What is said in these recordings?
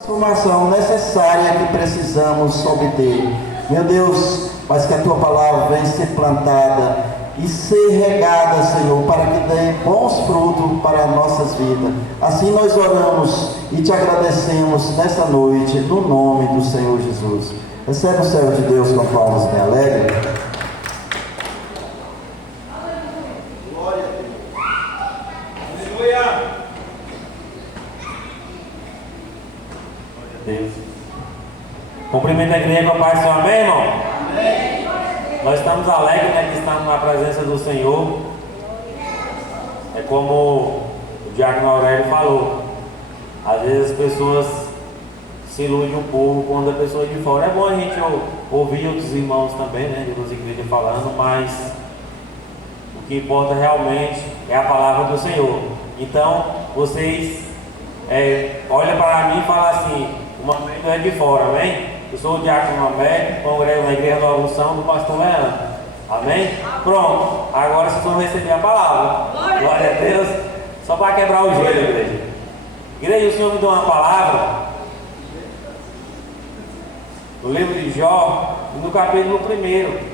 Transformação necessária que precisamos obter. Meu Deus, mas que a tua palavra venha ser plantada e ser regada, Senhor, para que dê bons frutos para nossas vidas. Assim nós oramos e te agradecemos nessa noite, no nome do Senhor Jesus. Recebe o céu de Deus com palmas bem alegres. Glória a Deus. Aleluia. Deus. Cumprimento a igreja com a paz do Senhor, amém, irmão? Amém. Nós estamos alegres, né, que estamos na presença do Senhor. É como o Diácono Aurélio falou, às vezes as pessoas se iludem um pouco quando a pessoa é de fora. É bom a gente ouvir outros irmãos também, né, de outras igrejas falando, mas o que importa realmente é a palavra do Senhor. Então, vocês olham para mim e falam assim: uma vez é de fora, amém? Eu sou o Diácono Américo, congrego na Igreja da Evolução do Pastor Leandro, amém? Pronto, agora vocês vão receber a palavra. Glória a Deus. Só para quebrar o gelo, igreja. Igreja, o Senhor me deu uma palavra no livro de Jó, no capítulo 1.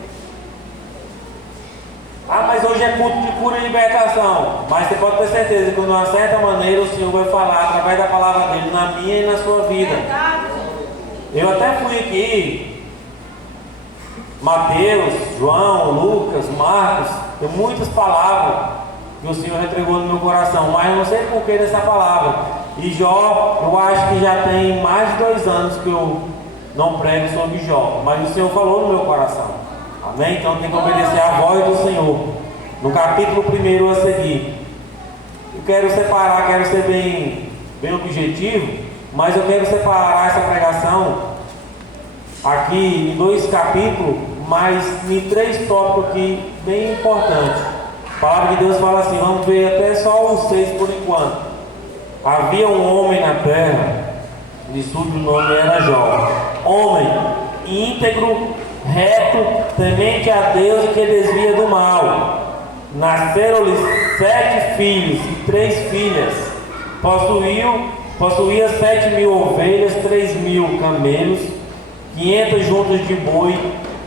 Ah, mas hoje é culto de cura e libertação. Mas você pode ter certeza que de uma certa maneira o Senhor vai falar através da palavra dele na minha e na sua vida. Eu até fui aqui, Mateus, João, Lucas, Marcos, tem muitas palavras que o Senhor entregou no meu coração, mas eu não sei por que dessa palavra. E Jó, eu acho que já tem mais de 2 anos que eu não prego sobre Jó, mas o Senhor falou no meu coração. Amém? Então tem que obedecer à voz do Senhor. No capítulo 1 a seguir, eu quero separar, quero ser bem objetivo, mas eu quero separar essa pregação aqui em 2 capítulos, mas em 3 tópicos aqui bem importantes. A palavra de Deus fala assim, vamos ver até só os 6 por enquanto. Havia um homem na terra, de o nome era Jó, homem íntegro, reto, temente a Deus e que desvia do mal. Nasceram-lhe 7 filhos e 3 filhas. Possuía 7.000 ovelhas, 3.000 camelos, 500 juntas de boi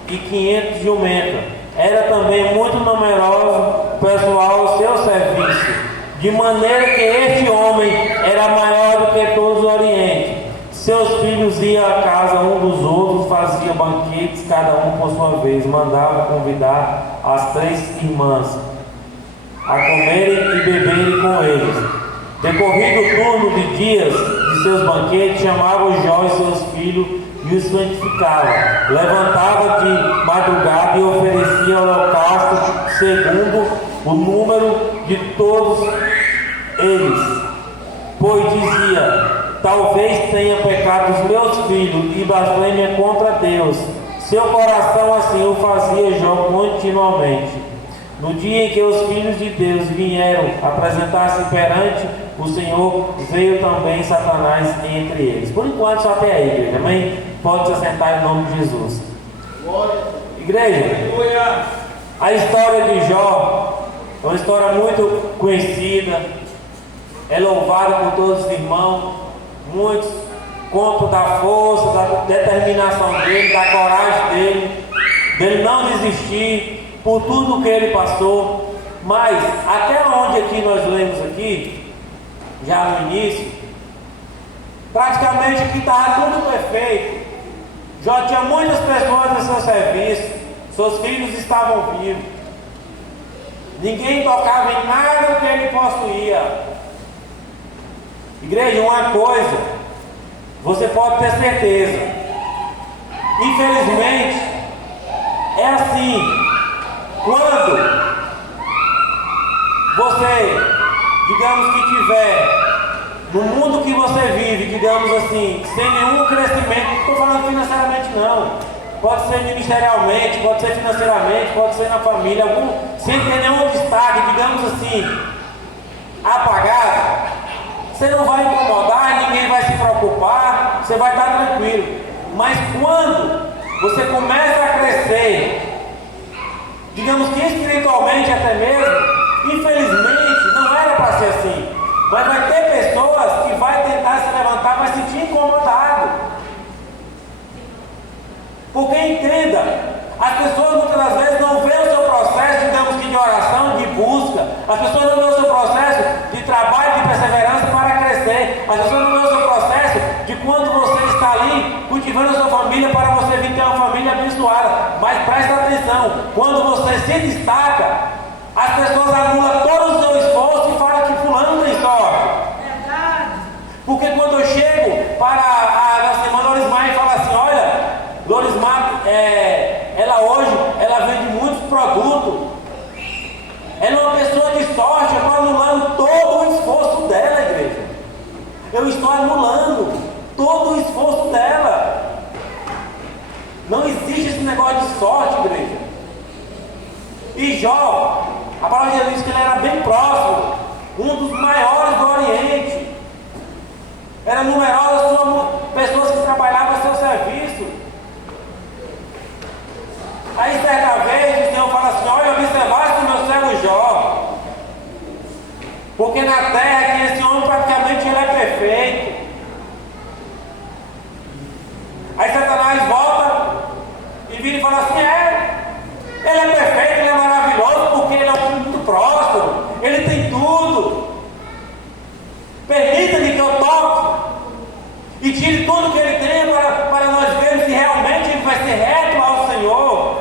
e 500 jumentas. Era também muito numeroso pessoal ao seu serviço, de maneira que este homem era maior do que todos os orientes. Seus filhos iam à casa um dos outros, faziam banquetes, cada um por sua vez, mandava convidar as 3 irmãs a comerem e beberem com eles. Decorrido o turno de dias de seus banquetes, chamava Jó e seus filhos e os santificava. Levantava de madrugada e oferecia holocausto segundo o número de todos eles, pois dizia: talvez tenha pecado os meus filhos e blasfêmia contra Deus. Seu coração assim o fazia Jó continuamente. No dia em que os filhos de Deus vieram apresentar-se perante o Senhor, veio também Satanás entre eles. Por enquanto só até aí, igreja. Amém? Pode se assentar em nome de Jesus. Igreja, a história de Jó é uma história muito conhecida, é louvada por todos os irmãos. Muitos contam da força, da determinação dele, da coragem dele não desistir por tudo que ele passou. Mas até onde aqui nós lemos aqui, já no início, praticamente aqui estava tudo perfeito. Jó tinha muitas pessoas no seu serviço, seus filhos estavam vivos, ninguém tocava em nada que ele possuía. Igreja, uma coisa você pode ter certeza, infelizmente é assim. Quando você, digamos que tiver no mundo que você vive, digamos assim, sem nenhum crescimento, não estou falando financeiramente não, pode ser ministerialmente, pode ser financeiramente, pode ser na família, sem ter nenhum destaque, digamos assim, apagado, você não vai incomodar, ninguém vai se preocupar, você vai estar tranquilo. Mas quando você começa a crescer, digamos que espiritualmente até mesmo, infelizmente não era para ser assim, mas vai ter pessoas que vai tentar dela se levantar, vai se sentir incomodado. Porque entenda, as pessoas muitas das vezes não veem o seu processo, digamos que de oração, de busca. As pessoas não veem o seu processo de trabalho, de perseverança para crescer. As pessoas não veem o seu processo de quando você está ali cultivando a sua família para você vir ter uma família abençoada. Mas presta atenção, quando você se destaca, as pessoas anulam todo o seu esforço e falam que fulano tem sorte. Porque quando eu chego para a semana Lorismar e falo assim, olha, Lorismar, ela hoje, ela vende muitos produtos. Ela é uma pessoa de sorte, eu estou anulando todo o esforço dela, igreja. Eu estou anulando todo o esforço dela. Não existe esse negócio de sorte, igreja. E Jó, a palavra de Deus diz que ele era bem próximo, um dos maiores do Oriente. Eram numerosas pessoas que trabalhavam a seu serviço. Aí certa vez o Senhor fala assim, olha, observaste o meu servo Jó. Porque na terra que esse homem praticamente ele é perfeito. Aí Satanás volta e vira e fala assim, ele é perfeito, ele é maravilhoso, porque ele é um filho muito próspero, ele tem tudo. Permita-lhe que eu toque e tire tudo que ele tem para nós vermos se realmente ele vai ser reto ao Senhor.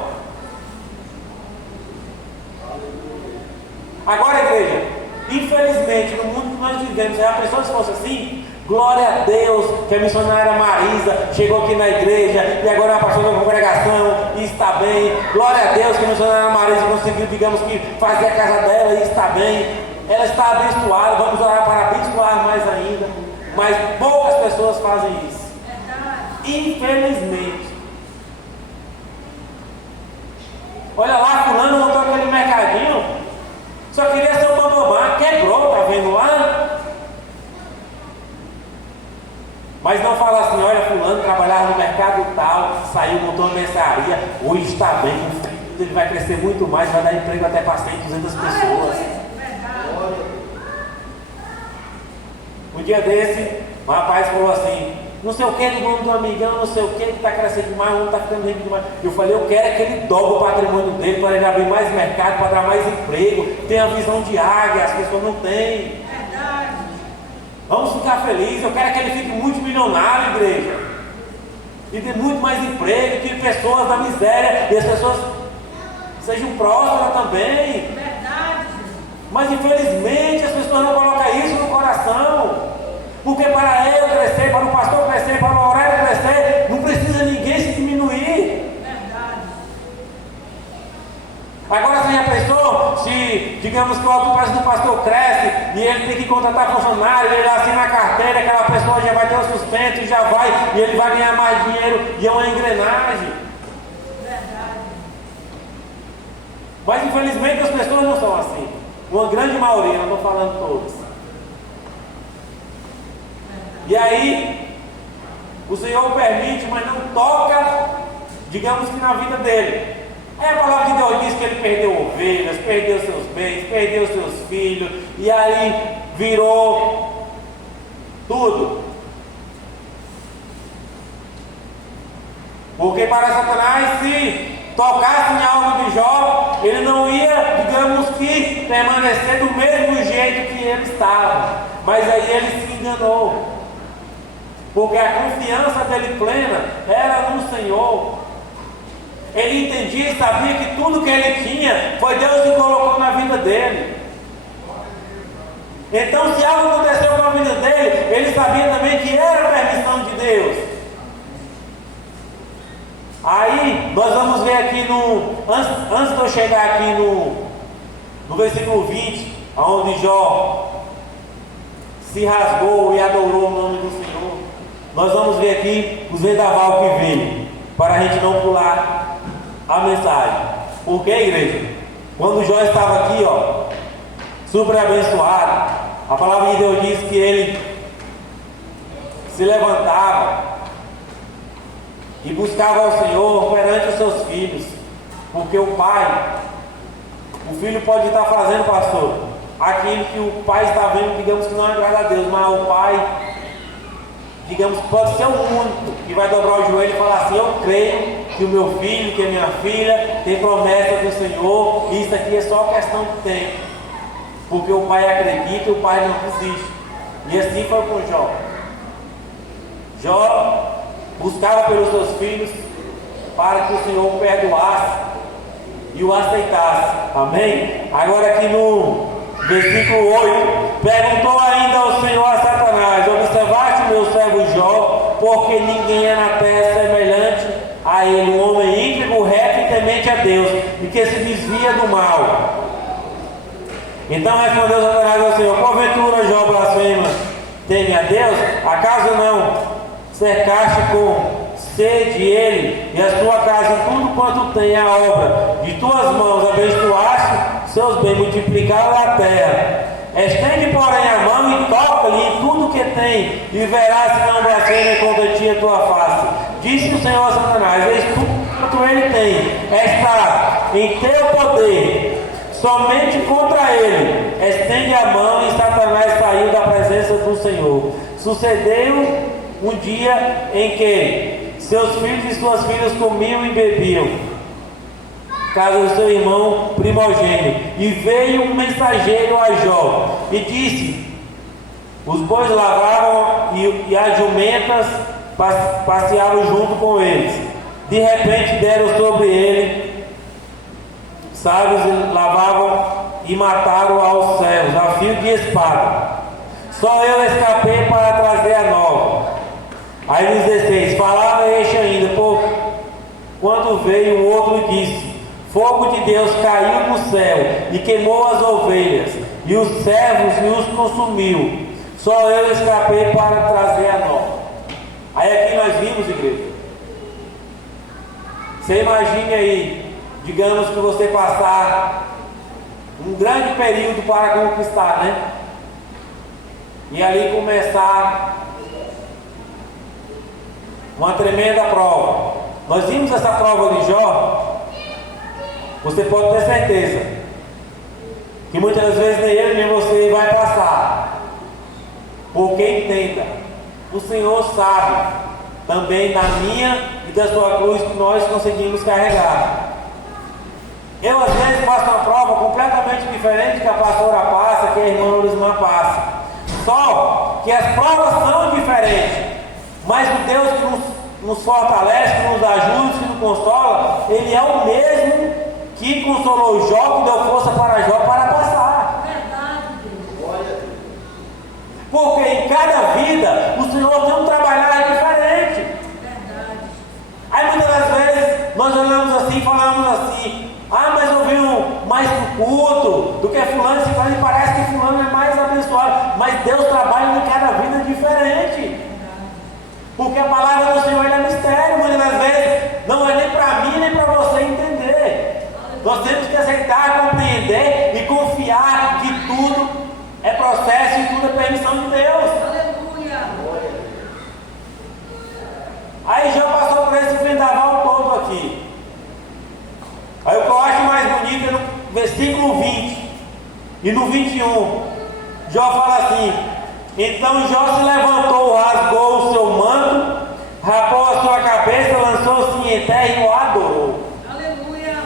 Agora, igreja, infelizmente, no mundo que nós vivemos, se a pessoa se fosse assim, glória a Deus que a missionária Marisa chegou aqui na igreja e agora é uma pastora da congregação e está bem. Glória a Deus que a missionária Marisa conseguiu, digamos que, fazer a casa dela e está bem. Ela está abençoada, vamos orar para abençoar mais ainda. Mas poucas pessoas fazem isso. Infelizmente. Olha lá, fulano montou aquele mercadinho. Só queria ser um bambambá, quebrou, tá vendo lá? Mas não fala assim, olha, fulano trabalhava no mercado tal, saiu, montou uma mercearia, hoje está bem, ele vai crescer muito mais, vai dar emprego até para 100, 200 pessoas. Um dia desse, um rapaz falou assim, não sei o que, do nome do amigão, não sei o que, ele está crescendo demais, o homem está ficando rico demais. Eu falei, eu quero que ele dobre o patrimônio dele para ele abrir mais mercado, para dar mais emprego, tem a visão de águia, as pessoas não têm. Vamos ficar felizes, eu quero que ele fique multimilionário, igreja. E dê muito mais emprego, tire pessoas da miséria, e as pessoas sejam prósperas também. Mas infelizmente as pessoas não colocam isso no coração. Porque para eu crescer, para o pastor crescer, para o horário crescer, não precisa ninguém se diminuir. Agora você já pensou, se digamos que o alto do pastor cresce e ele tem que contratar funcionário, ele assina a carteira, aquela pessoa já vai ter o sustento e já vai, e ele vai ganhar mais dinheiro e é uma engrenagem. Mas infelizmente as pessoas não são assim. Uma grande maioria, não estou falando todas. E aí, o Senhor permite, mas não toca, digamos que na vida dele. Aí a palavra de Deus diz que ele perdeu ovelhas, perdeu seus bens, perdeu seus filhos, e aí virou tudo. Porque para Satanás, se tocasse em algo de Jó, ele não ia, digamos que, permanecer do mesmo jeito que ele estava. Mas aí ele se enganou. Porque a confiança dele plena era no Senhor. Ele entendia e sabia que tudo que ele tinha foi Deus que colocou na vida dele. Então, se algo aconteceu com a vida dele, ele sabia também que era permissão de Deus. Aí, nós vamos ver aqui antes de eu chegar aqui no versículo 20, onde Jó se rasgou e adorou o nome do Senhor. Nós vamos ver aqui os vendaval que veio, para a gente não pular a mensagem. Por que, igreja? Quando Jó estava aqui, super abençoado, a palavra de Deus diz que ele se levantava e buscava ao Senhor perante os seus filhos, porque o filho pode estar fazendo, pastor, aquilo que o pai está vendo, digamos que não agrada a Deus, mas o pai digamos, pode ser o único que vai dobrar o joelho e falar assim: eu creio que o meu filho, que a minha filha tem promessa do Senhor, e isso aqui é só questão de tempo, porque o pai acredita e o pai não desiste. E assim foi com Jó. Jó buscava pelos seus filhos para que o Senhor o perdoasse e o aceitasse. Amém? Agora aqui no versículo 8, perguntou ainda ao Senhor a Satanás: observaste o meu servo Jó, porque ninguém é na terra semelhante a ele, um homem íntegro, reto e temente a Deus, e que se desvia do mal. Então respondeu Satanás ao Senhor: porventura Jó blasfema, teme a Deus? Acaso não cercaste com sede ele e a sua casa e tudo quanto tem a obra de tuas mãos, abençoaste seus bens, multiplicá-lo na terra? Estende, porém, a mão e toca-lhe em tudo que tem, e verás se não blasfema contra ti a tua face. Disse o Senhor a Satanás: eis tudo quanto ele tem, está em teu poder, somente contra ele estende a mão. E Satanás saiu da presença do Senhor. Sucedeu um dia em que seus filhos e suas filhas comiam e bebiam, casa do seu irmão primogênito, e veio um mensageiro a Jó e disse: os bois lavavam e as jumentas passeavam junto com eles. De repente deram sobre ele sábios e lavavam e mataram aos servos a fio de espada. Só eu escapei para trazer a nova. Aí nos 16, falava este ainda, por quando veio o outro e disse: fogo de Deus caiu no céu e queimou as ovelhas e os servos e os consumiu. Só eu escapei para trazer a nova. Aí aqui nós vimos, igreja. Você imagine aí, digamos que você passar um grande período para conquistar, né? E ali começar uma tremenda prova. Nós vimos essa prova de Jó. Você pode ter certeza que muitas vezes nem ele nem você vai passar. Porque entenda, o Senhor sabe também da minha e da sua cruz que nós conseguimos carregar. Eu às vezes passo uma prova completamente diferente que a pastora passa, que a irmã Lorismã passa. Só que as provas são diferentes, mas o Deus que nos fortalece, que nos ajuda, que nos consola, Ele é o mesmo que consolou Jó, que deu força para Jó para passar. Verdade, Deus. Porque em cada vida o Senhor tem um trabalhar diferente. Verdade. Aí muitas das vezes nós olhamos assim, falamos assim: ah, mas eu venho mais pro culto do que fulano, e parece que fulano é mais abençoado. Mas Deus trabalha em cada vida diferente. Porque a palavra do Senhor é mistério. Muitas das vezes não é nem para mim nem para você entender. Nós temos que aceitar, compreender e confiar que tudo é processo e tudo é permissão de Deus. Aleluia. Aí Jó passou por esse vendaval todo aqui. Aí o que eu acho mais bonito é no versículo 20 e no 21. Jó fala assim: então Jó se levantou, rasgou o seu manto, rapou a sua cabeça, lançou-se em terra e o adorou. Aleluia.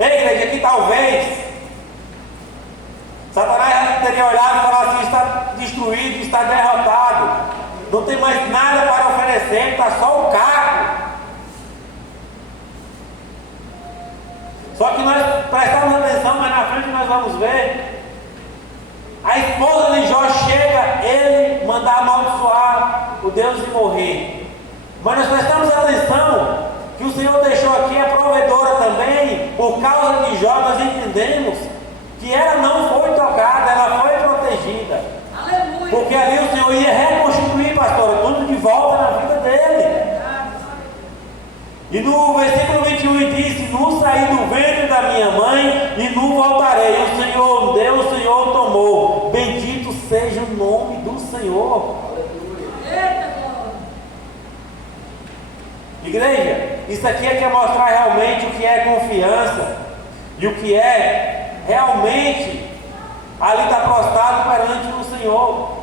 Ei, igreja, que talvez Satanás teria olhado e falado assim: está destruído, está derrotado, não tem mais nada para oferecer, está só o caco. Só que nós prestamos atenção, mas na frente nós vamos ver. A esposa de Jó chega, ele mandar amaldiçoar o Deus e morrer. Mas nós prestamos atenção que o Senhor deixou aqui a provedora também. Por causa de Jó, nós entendemos que ela não foi tocada, ela foi protegida. Aleluia. Porque ali o Senhor ia reconstituir, pastora, tudo de volta na vida dele. E no versículo 21 diz: nu saí do ventre da minha mãe e nu voltarei. O Senhor deu, o Senhor tomou. Bendito seja o nome do Senhor. Eita, glória. Igreja, isso aqui é que é mostrar realmente o que é confiança e o que é realmente ali estar prostrado perante o Senhor.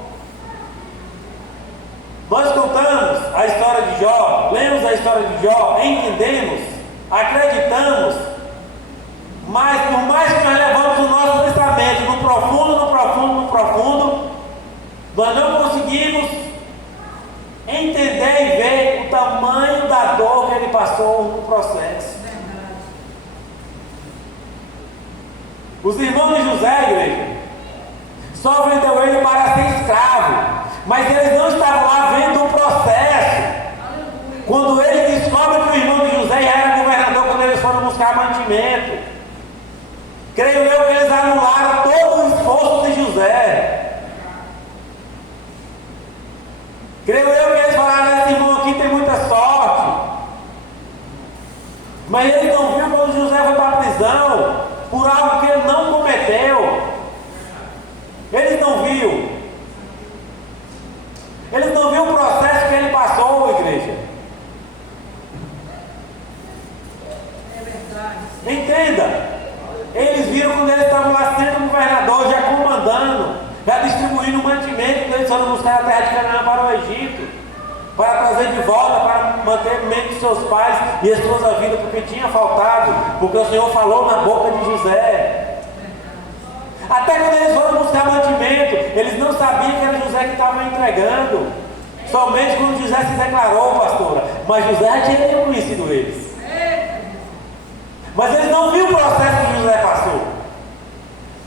Nós contamos a história de Jó, lemos a história de Jó, entendemos, acreditamos, mas por mais que nós levamos o nosso pensamento no profundo, nós não conseguimos entender e ver o tamanho da dor que ele passou no processo. Os irmãos de José, igreja, só vendeu ele para ser escravo, mas eles não estavam lá vendo o processo. Quando eles descobrem que o irmão de José já era governador, quando eles foram buscar mantimento, creio eu que eles anularam todo o esforço de José. Creio eu que eles falaram: esse irmão aqui tem muita sorte. Mas eles não viram quando José foi para a prisão por algo que ele não cometeu. Eles não viram. Eles não viram o processo que ele passou, igreja. É verdade. Entenda. Eles viram quando eles estavam lá sendo governador, já comandando, já distribuindo o mantimento que eles foram buscar a terra de Canaã para o Egito, para trazer de volta, para manter o meio de seus pais e as suas vidas, porque tinha faltado, porque o Senhor falou na boca de José. Até quando eles foram buscar mantimento, eles não sabiam que era José que estava entregando. Somente quando José se declarou, pastora. Mas José já tinha conhecido eles. Mas eles não viram o processo que José passou.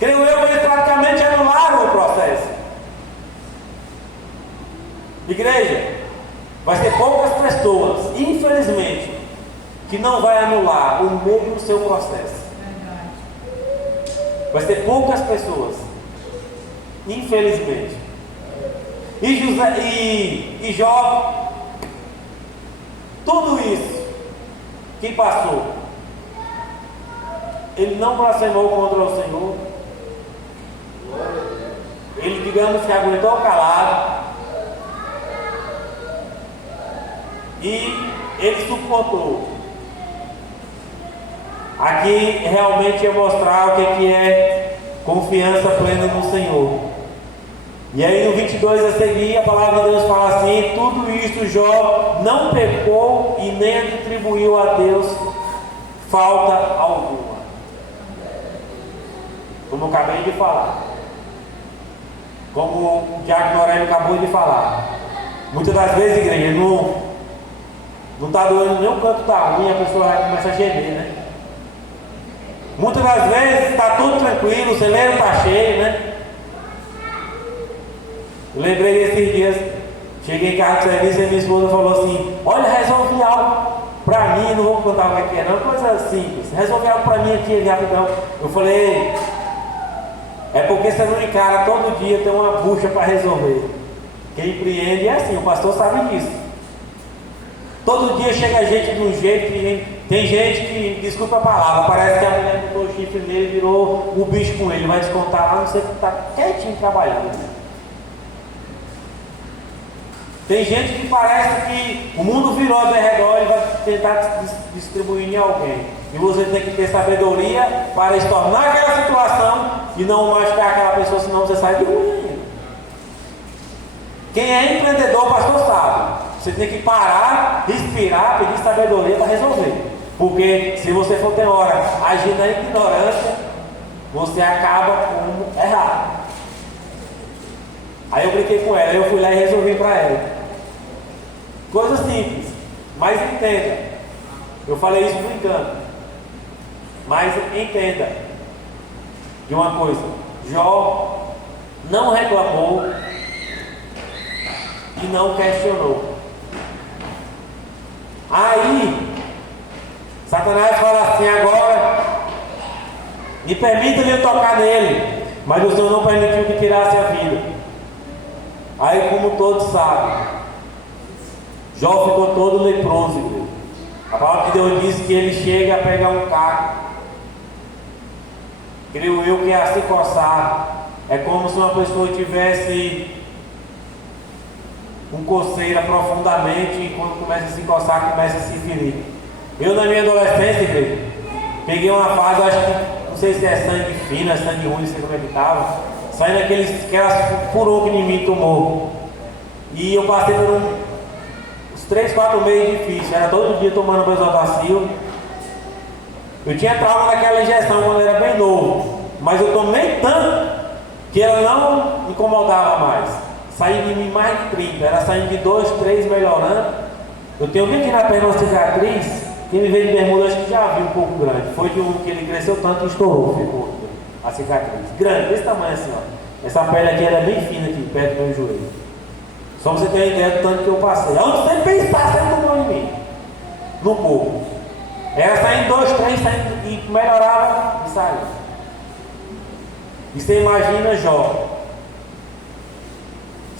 Creio eu que eles praticamente anularam o processo. Igreja, vai ser poucas pessoas, infelizmente, que não vai anular o mesmo seu processo. Vai ser poucas pessoas, infelizmente. E Jó, tudo isso que passou, ele não blasfemou contra o Senhor. Ele, digamos que aguentou calado. E ele suportou. Aqui realmente é mostrar o que é confiança plena no Senhor. E aí no 22 a seguir a palavra de Deus fala assim: tudo isto Jó não pecou e nem atribuiu a Deus falta alguma. Como eu acabei de falar, como o Diácono Aurélio acabou de falar, muitas das vezes, igreja, não está doendo nem o canto da unha, a pessoa vai começar a gemer, né? Muitas das vezes está tudo tranquilo, o celeiro está cheio, né? Eu lembrei desses dias, cheguei em casa de serviço e minha esposa falou assim: olha, resolvi algo para mim, não vou contar o que é não, coisa simples, resolvi algo para mim aqui, rapidão. Eu falei: é porque você não encara, todo dia tem uma bucha para resolver. Quem empreende é assim, o pastor sabe disso. Todo dia chega gente de um jeito que tem gente que, desculpa a palavra, parece que a mulher botou o chifre nele e virou o bicho com ele, vai descontar lá, não sei o que, está quietinho trabalhando. Tem gente que parece que o mundo virou ao redor e vai tentar distribuir em alguém. E você tem que ter sabedoria para estornar aquela situação e não machucar aquela pessoa, senão você sai de ruim. Quem é empreendedor, o pastor sabe. Você tem que parar, respirar, pedir sabedoria para resolver. Porque se você for ter hora agir na ignorância, você acaba como errado. Aí eu brinquei com ela, eu fui lá e resolvi para ela. Coisa simples, mas entenda. Eu falei isso brincando, mas entenda de uma coisa: Jó não reclamou e não questionou. Aí Satanás fala assim: agora me permita-lhe tocar nele, mas o Senhor não permitiu que tirasse a vida. Aí, como todos sabem, Jó ficou todo leproso, igreja. A palavra de Deus diz que ele chega a pegar um caco. Creio eu que é a se coçar. É como se uma pessoa tivesse um coceira profundamente e quando começa a se coçar, começa a se ferir. Eu, na minha adolescência, igreja, peguei uma fase, acho que, não sei se é sangue fino, é sangue ruim, não sei como é que estava, saindo aquelas furou que em mim tomou. E eu passei por uns 3, 4 meses difíceis. Era todo dia tomando Bezotacil. Eu tinha trauma naquela injeção quando eu era bem novo. Mas eu tomei tanto que ela não me incomodava mais. Saí de mim mais de 30. Era saindo de 2, 3, melhorando. Eu tenho bem aqui na perna uma cicatriz. Quem me veio de bermuda acho que já viu um pouco grande. Foi de um que ele cresceu tanto e estourou. Ficou a cicatriz. Grande, desse tamanho assim, ó. Essa pele aqui era bem fina aqui, perto do meu joelho. Só pra você ter uma ideia do tanto que eu passei. Onde você pensar, você não tomou em mim. No corpo. Era saindo 2, 3, saindo, e melhorava e saía. E você imagina Jó,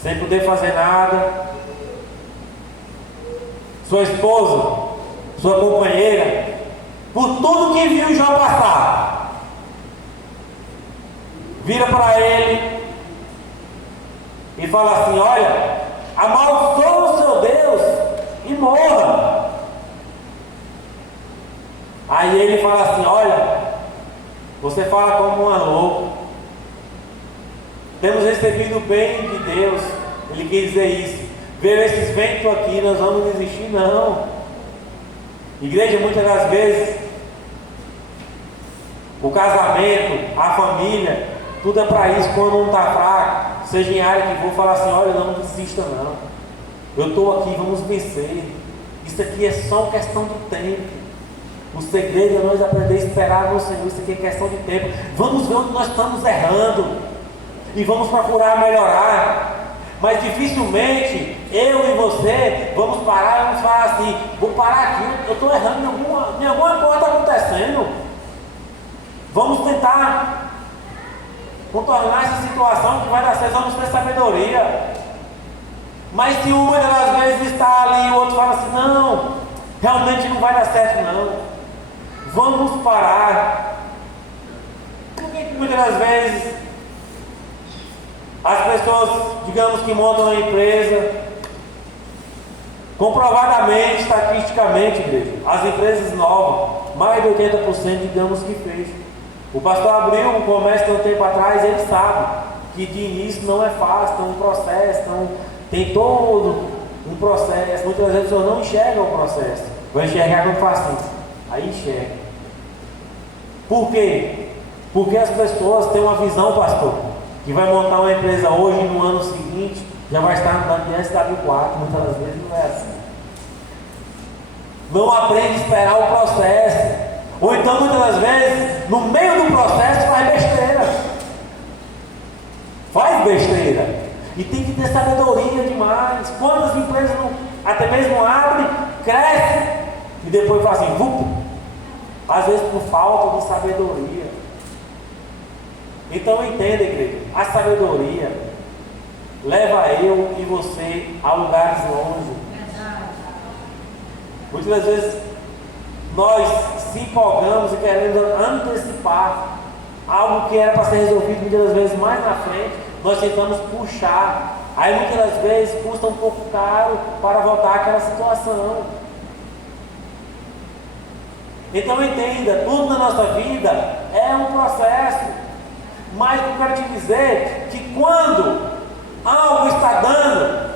sem poder fazer nada, sua esposa, sua companheira, por tudo que viu Jó passar, vira para ele e fala assim: olha, amaldiçoa o seu Deus e morra. Aí ele fala assim: olha, você fala como uma louca. Temos recebido o bem de Deus. Ele quis dizer isso. Veio esses ventos aqui, nós vamos desistir? Não. Igreja, muitas das vezes, o casamento, a família, tudo é para isso. Quando um está fraco, seja em área que for, falar assim: olha, não desista não. Eu estou aqui, vamos vencer. Isso aqui é só uma questão de tempo. O segredo é nós aprender a esperar no Senhor. Isso aqui é questão de tempo. Vamos ver onde nós estamos errando e vamos procurar melhorar. Mas dificilmente eu e você vamos parar e vamos falar assim: vou parar aqui, eu estou errando em alguma coisa está acontecendo. Vamos tentar contornar essa situação que vai dar certo. Vamos ter sabedoria. Mas se uma das vezes está ali e o outro fala assim: não, realmente não vai dar certo não, vamos parar. Por que muitas das vezes as pessoas, digamos que montam uma empresa, comprovadamente, estatisticamente, igreja, as empresas novas, mais de 80% digamos que fez. O pastor abriu um comércio há um tempo atrás, ele sabe que de início não é fácil, tem um processo, tem todo um processo. Muitas vezes as pessoas não enxergam o processo, vai enxergar quando faz assim, aí enxerga. Por quê? Porque as pessoas têm uma visão, pastor, que vai montar uma empresa hoje e no ano seguinte já vai estar andando de SW4. Muitas das vezes não é assim. Não aprende a esperar o processo. Ou então muitas das vezes no meio do processo faz besteira. Faz besteira. E tem que ter sabedoria demais. Quantas empresas não, até mesmo abrem, crescem e depois fazem assim, vup. Às vezes por falta de sabedoria. Então entenda, igreja, a sabedoria leva eu e você a lugares longe. Muitas das vezes nós se empolgamos e queremos antecipar algo que era para ser resolvido muitas das vezes mais na frente, nós tentamos puxar. Aí muitas das vezes custa um pouco caro para voltar àquela situação. Então entenda, tudo na nossa vida é um processo. Mas eu quero te dizer que quando algo está dando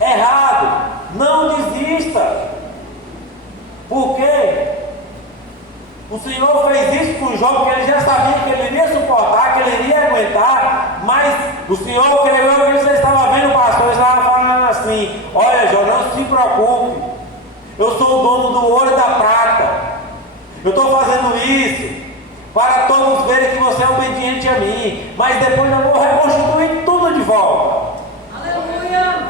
errado, não desista. Porque o Senhor fez isso com Jó, porque ele já sabia que ele iria suportar, que ele iria aguentar. Mas o Senhor creio que você estava vendo o pastor, ele estava falando assim: olha, Jó, não se preocupe, eu sou o dono do ouro e da prata. Eu estou fazendo isso para todos verem que você é obediente a mim, mas depois eu vou reconstituir tudo de volta. Aleluia!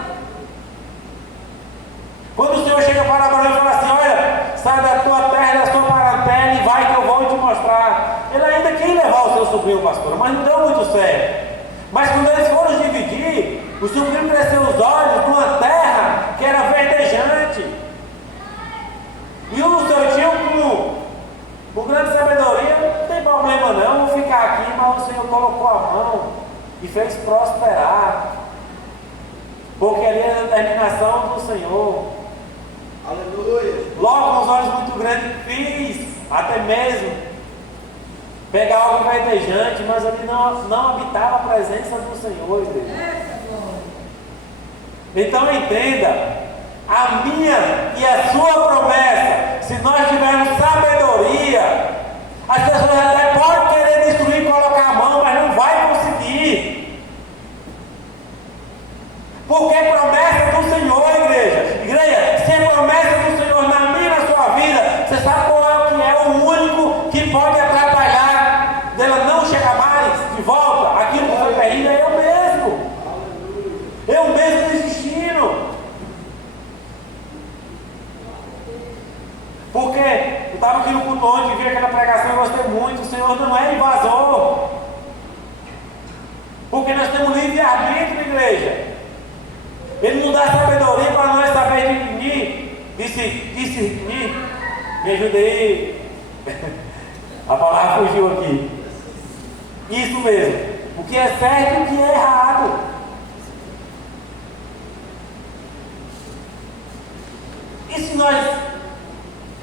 Quando o Senhor chega para Abraão e fala assim: olha, sai da tua terra, da sua parentela e vai que eu vou te mostrar. Ele ainda queria levar o seu sobrinho, pastor, mas não deu muito certo. Mas quando eles foram dividir, o sobrinho cresceu os olhos numa terra que era verdejante. E o seu tio, com grande sabedoria, não tem problema não, vou ficar aqui, mas o Senhor colocou a mão e fez prosperar, porque ali é a determinação do Senhor. Aleluia. Logo com os olhos muito grandes fiz, até mesmo pegar algo verdejante, mas ali não habitava a presença do Senhor, igreja. Então entenda, a minha e a sua promessa, se nós tivermos sabedoria, as pessoas até podem querer destruir e colocar a mão, mas não vai conseguir. Porque é promessa do Senhor, igreja. Igreja, se é promessa do Senhor na minha e na sua vida, você sabe qual é o que é o único que pode atrapalhar dela não chegar mais de volta? Aquilo que foi perdido é eu mesmo. Eu mesmo desistindo. Porque eu estava aqui no culto ontem, vi aquela pregação, eu gostei muito. O Senhor não é invasor. Porque nós temos livre-arbítrio, igreja. Ele não dá sabedoria para nós saber discernir. Me ajuda aí. A palavra fugiu aqui. Isso mesmo. O que é certo e o que é errado. E se nós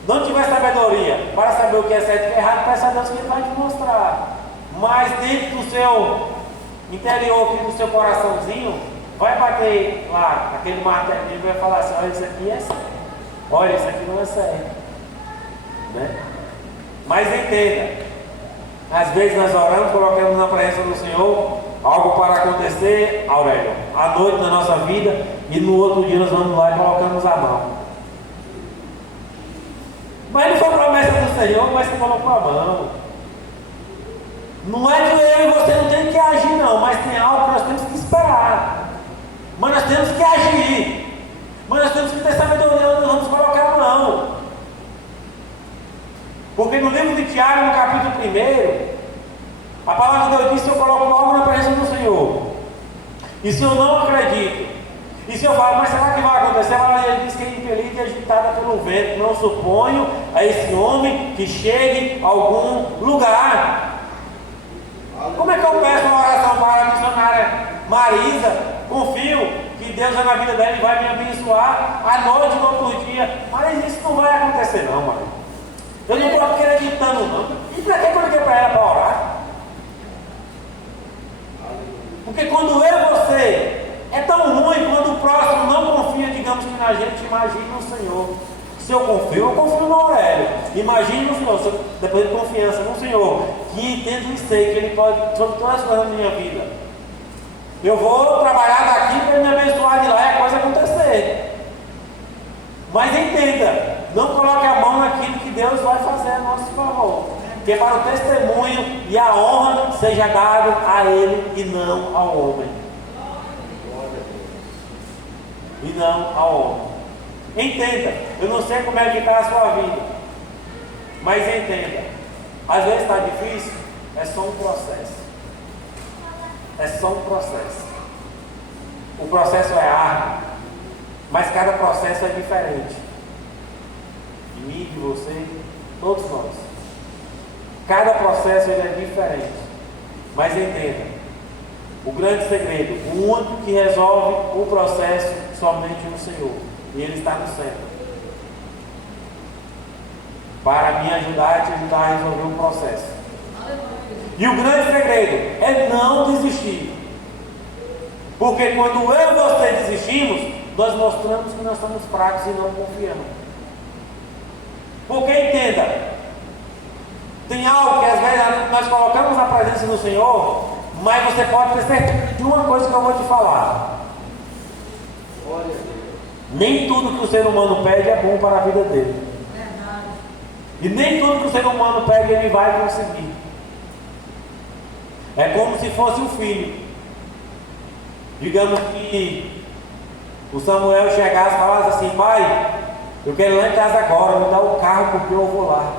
não tiver sabedoria para saber o que é certo e o que é errado, peça a Deus que Ele vai te mostrar. Mas dentro do seu interior, aqui no seu coraçãozinho, vai bater lá, aquele martelo, ele vai falar assim: olha, isso aqui é certo, olha, isso aqui não é certo, né? Mas entenda, às vezes nós oramos, colocamos na presença do Senhor algo para acontecer, Aurélio, à noite na nossa vida, e no outro dia nós vamos lá e colocamos a mão. Mas não foi promessa do Senhor, mas você colocou a mão. Não é que eu e você não tem que agir, não, mas tem algo que nós temos que esperar. Mas nós temos que agir. Mas nós temos que ter sabedoria onde nós vamos colocar a mão. Porque no livro de Tiago, no capítulo 1, a palavra de Deus diz: se eu coloco algo na presença do Senhor, e se eu não acredito, e se eu falo, mas será que vai acontecer? A palavra diz que é impelida e agitada pelo vento. Não suponho a esse homem que chegue a algum lugar. Como é que eu peço uma oração para a missionária Marisa? Confio que Deus é na vida dela e vai me abençoar à noite, no outro dia. Mas isso não vai acontecer, não, Maria. Eu não estou acreditando, não. E para que eu liguei para ela para orar? Porque quando eu e você é tão ruim quando o próximo não confia, digamos que na gente, imagine no Senhor. Se eu confio no Aurélio. Imagine no Senhor, depois de confiança no Senhor, que entendo e sei que Ele pode sobre todas as coisas da minha vida. Eu vou trabalhar daqui para Ele me abençoar de lá e a coisa acontecer. Mas entenda, não coloque a mão naquilo que Deus vai fazer a nosso favor. Que para o testemunho e a honra seja dado a Ele e não ao homem. E não ao homem. Entenda, eu não sei como é que está a sua vida, mas entenda, às vezes está difícil, é só um processo. É só um processo. O processo é árduo, mas cada processo é diferente. De mim, de você, todos nós. Cada processo ele é diferente. Mas entenda, o grande segredo, o único que resolve o processo somente o Senhor. E Ele está no centro. Para me ajudar e te ajudar a resolver um processo. E o grande segredo é não desistir. Porque quando eu e você desistimos, nós mostramos que nós somos fracos e não confiamos. Porque entenda, tem algo que às vezes nós colocamos na presença do Senhor, mas você pode ter certeza de uma coisa que eu vou te falar. Nem tudo que o ser humano pede é bom para a vida dele. Verdade. E nem tudo que o ser humano pede ele vai conseguir. É como se fosse um filho. Digamos que o Samuel chegasse e falasse assim: pai, eu quero ir lá em casa agora, me dá o carro porque eu vou lá.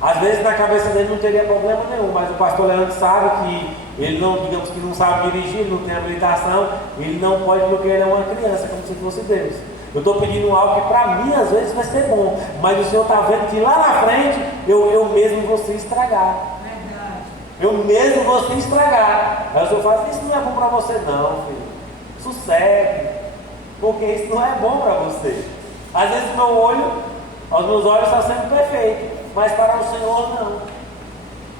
Às vezes na cabeça dele não teria problema nenhum, mas o pastor Leandro sabe que ele não, digamos que não sabe dirigir, ele não tem habilitação, ele não pode porque ele é uma criança, como se fosse Deus. Eu estou pedindo algo que para mim às vezes vai ser bom, mas o Senhor está vendo que lá na frente eu mesmo vou se estragar. Verdade. Eu mesmo vou se estragar. Aí o Senhor fala: isso não é bom para você não, filho. Sossegue, porque isso não é bom para você. Às vezes aos meus olhos está sendo perfeito, mas para o Senhor não.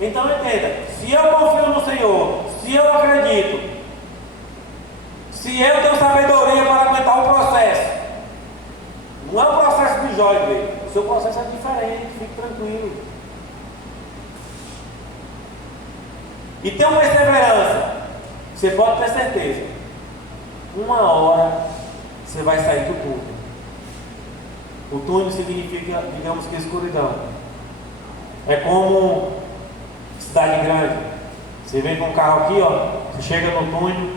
Então entenda, se eu confio no Senhor, se eu acredito, Se eu tenho sabedoria para aguentar o processo, não é o processo de Jó, igreja. O seu processo é diferente, fique tranquilo. E tenha perseverança. Você pode ter certeza. Uma hora você vai sair do túnel. O túnel significa, digamos que escuridão. É como cidade grande. Você vem com um carro aqui, ó. Você chega no túnel.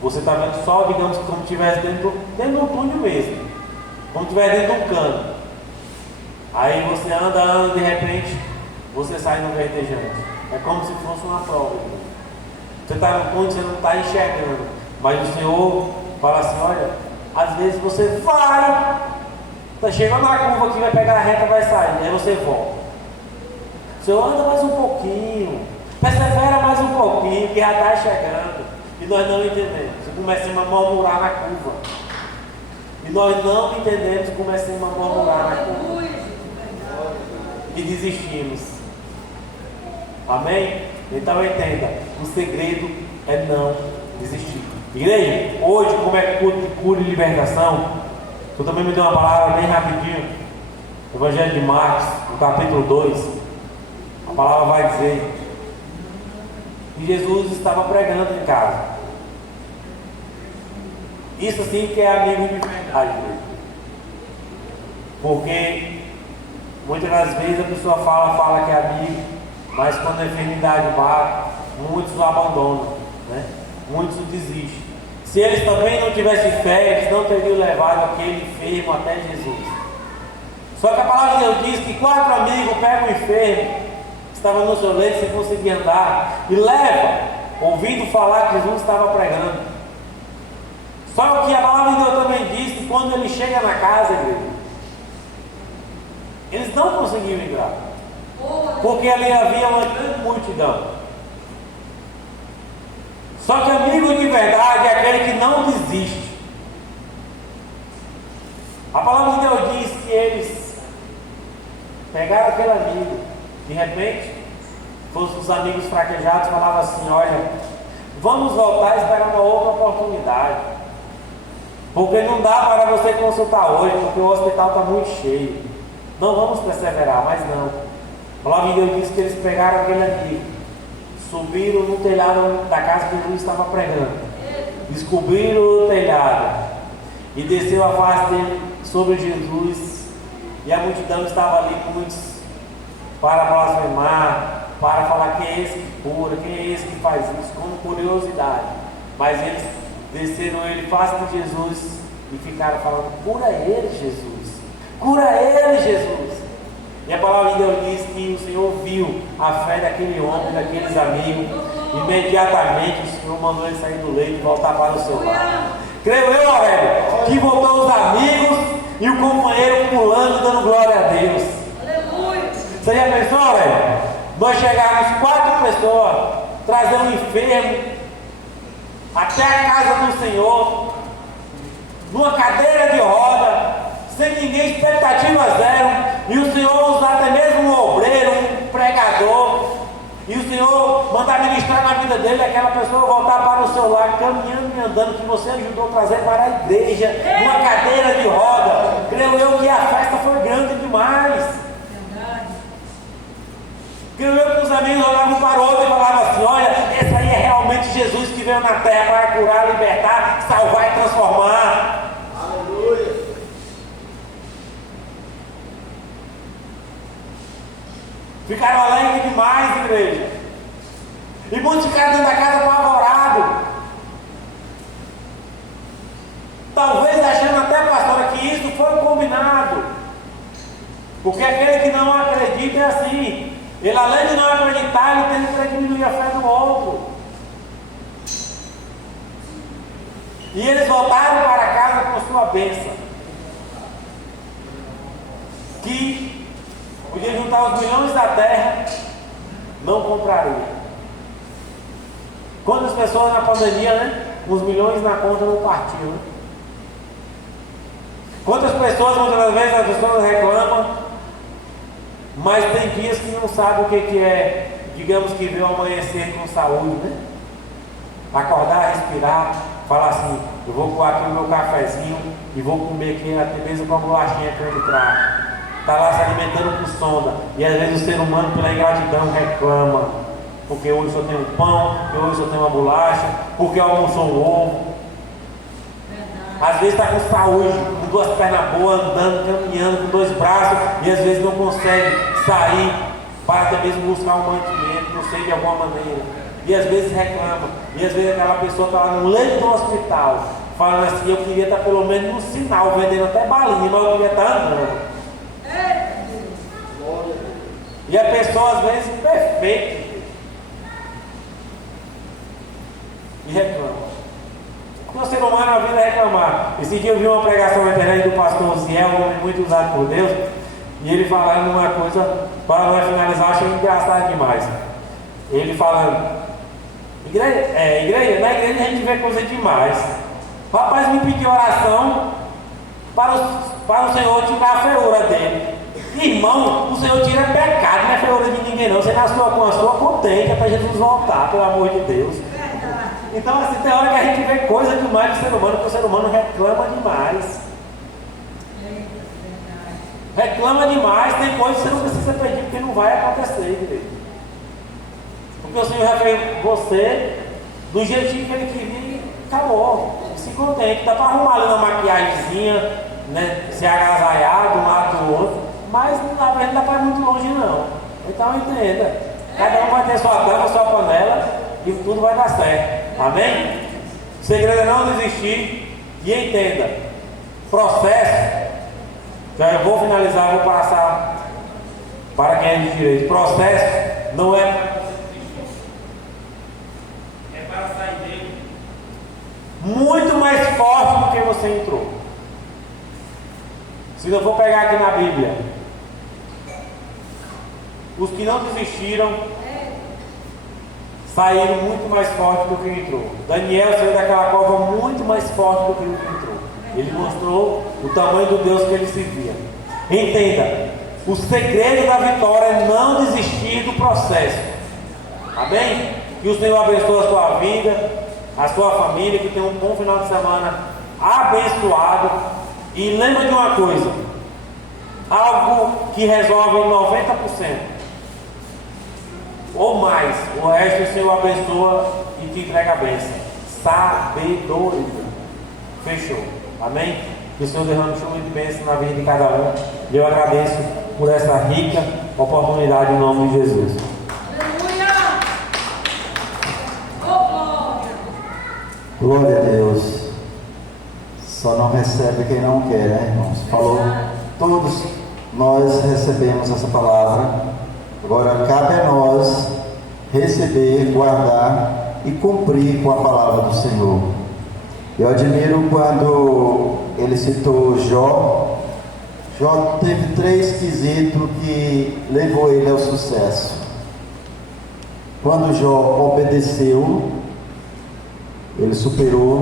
Você está vendo só, digamos, como se estivesse dentro do túnel mesmo. Como se estivesse dentro de um cano. Aí você anda, de repente, você sai no verdejante. É como se fosse uma prova. Você está no túnel, você não está enxergando. Mas o Senhor fala assim, olha, às vezes você vai, está chegando na curva aqui, vai pegar a reta, vai sair, aí você volta. O Senhor anda mais um pouquinho, persevera mais um pouquinho, que já está chegando. E nós não entendemos. E começamos a murmurar na curva. E nós não entendemos e começamos a murmurar na curva. E desistimos. Amém? Então entenda, o segredo é não desistir. Igreja, hoje, como é culto de cura e libertação, tu também me deu uma palavra bem rapidinho. Evangelho de Marcos, no capítulo 2, a palavra vai dizer que Jesus estava pregando em casa. Isso sim que é amigo de verdade, igreja. Porque muitas das vezes a pessoa fala que é amigo, mas quando a enfermidade bate, muitos o abandonam, né? Muitos o desistem. Se eles também não tivessem fé, eles não teriam levado aquele enfermo até Jesus. Só que a palavra de Deus diz que 4 amigos pegam o enfermo, que estava no seu leito sem conseguir andar, e leva, ouvindo falar que Jesus estava pregando. Só que a palavra de Deus também diz que quando ele chega na casa, eles não conseguiam entrar. Porque ali havia uma grande multidão. Só que amigo de verdade é aquele que não desiste. A palavra de Deus diz que eles pegaram aquele amigo. De repente, fossem os amigos fraquejados, falavam assim, olha, vamos voltar e esperar uma outra oportunidade. Porque não dá para você consultar hoje, porque o hospital está muito cheio. Não vamos perseverar, mas não. A palavra de Deus diz que eles pegaram aquele amigo, subiram no telhado da casa que Jesus estava pregando, descobriram o telhado e desceu a face dele sobre Jesus, e a multidão estava ali com muitos para blasfemar, para falar quem é esse que cura, quem é esse que faz isso, como curiosidade. Mas eles desceram ele face de Jesus e ficaram falando, cura ele, Jesus, cura ele, Jesus. E a palavra de Deus diz que o Senhor viu a fé daquele homem, daqueles amigos. Imediatamente o Senhor mandou ele sair do leito e voltar para o seu lar. Creio eu, Aurélio, que voltou os amigos e o companheiro pulando, dando glória a Deus. Aleluia. Você já pensou, Aurélio? Nós chegarmos 4 pessoas, trazer um enfermo até a casa do Senhor, numa cadeira de roda, sem ninguém, expectativa zero, e o Senhor usar até mesmo um obreiro, um pregador, e o Senhor mandar ministrar na vida dele, aquela pessoa voltar para o seu lar, caminhando e andando, que você ajudou a trazer para a igreja, numa cadeira de roda. Creio eu que a festa foi grande demais. Verdade. Creio eu que os amigos olhavam para o outro e falavam assim, olha, esse aí é realmente Jesus que veio na terra para curar, libertar, salvar e transformar. Aleluia. Ficaram alegres demais, igreja. E muitos ficaram dentro da casa apavorados. Talvez achando até, pastora, que isso foi combinado. Porque aquele que não acredita é assim. Ele, além de não acreditar, ele tem que diminuir a fé do outro. E eles voltaram para casa com sua bênção. Que podia juntar os milhões da terra, não compraria. Quantas pessoas na pandemia, né? Os milhões na conta não partiam, né? Quantas pessoas, muitas vezes, as pessoas reclamam, mas tem dias que não sabem o que é, digamos que ver o amanhecer com saúde, né? Acordar, respirar, fala assim: eu vou coar aqui o meu cafezinho e vou comer aqui até mesmo com a bolachinha que eu entrar. Está lá se alimentando com sonda. E às vezes o ser humano, pela ingratidão, reclama. Porque hoje só tem um pão, porque hoje só tem uma bolacha, porque almoçou um ovo. Às vezes está com saúde, com duas pernas boas, andando, caminhando, com dois braços, e às vezes não consegue sair para até mesmo buscar um mantimento, não sei, de alguma maneira. E às vezes reclama. E às vezes aquela pessoa está lá no leito do hospital, falando assim: eu queria estar pelo menos no sinal, vendendo até balinha, mas eu queria estar andando. E a pessoa às vezes perfeita e reclama. Porque o ser humano, a vida é reclamar. Esse dia eu vi uma pregação na internet do pastor Ziel, um homem muito usado por Deus, e ele falando uma coisa, para nós finalizar, achei engraçado demais. Ele falando: igreja, na igreja a gente vê coisa demais. O rapaz me pediu oração para o Senhor tirar a feiura dele. Irmão, o Senhor tira pecado, não é feiura de ninguém não. Você nasceu com a sua contente, é para Jesus voltar, pelo amor de Deus. Então assim, tem hora que a gente vê coisa demais do ser humano, porque o ser humano reclama demais. Reclama demais, tem coisa que você não precisa pedir, porque não vai acontecer, igreja. Porque o Senhor já fez você do jeitinho que Ele queria e acabou. Se contente, dá para arrumar ali uma maquiagemzinha, né? Se agasalhar de um lado do outro. Mas na verdade não dá para ir muito longe não. Então entenda. Cada um vai ter sua tampa, sua panela e tudo vai dar certo. Amém? O segredo é não desistir. E entenda. Processo. Já eu vou finalizar, vou passar para quem é de direito. Processo não é para sair dele muito mais forte do que você entrou. Se eu for pegar aqui na Bíblia, os que não desistiram saíram muito mais forte do que entrou. Daniel saiu daquela cova muito mais forte do que entrou. Ele mostrou o tamanho do Deus que ele servia. Entenda, o segredo da vitória é não desistir do processo. Amém? Que o Senhor abençoe a sua vida, a sua família, que tenha um bom final de semana abençoado. E lembra de uma coisa: algo que resolve 90% ou mais, o resto o Senhor abençoa e te entrega a bênção. Sabedoria. Fechou. Amém? Que o Senhor derrame chuva de bênção na vida de cada um. E eu agradeço por essa rica oportunidade em nome de Jesus. Glória a Deus. Só não recebe quem não quer, né, irmãos? Falou, todos nós recebemos essa palavra. Agora cabe a nós receber, guardar e cumprir com a palavra do Senhor. Eu admiro quando ele citou Jó. Jó teve 3 quesitos que levou ele ao sucesso. Quando Jó obedeceu, ele superou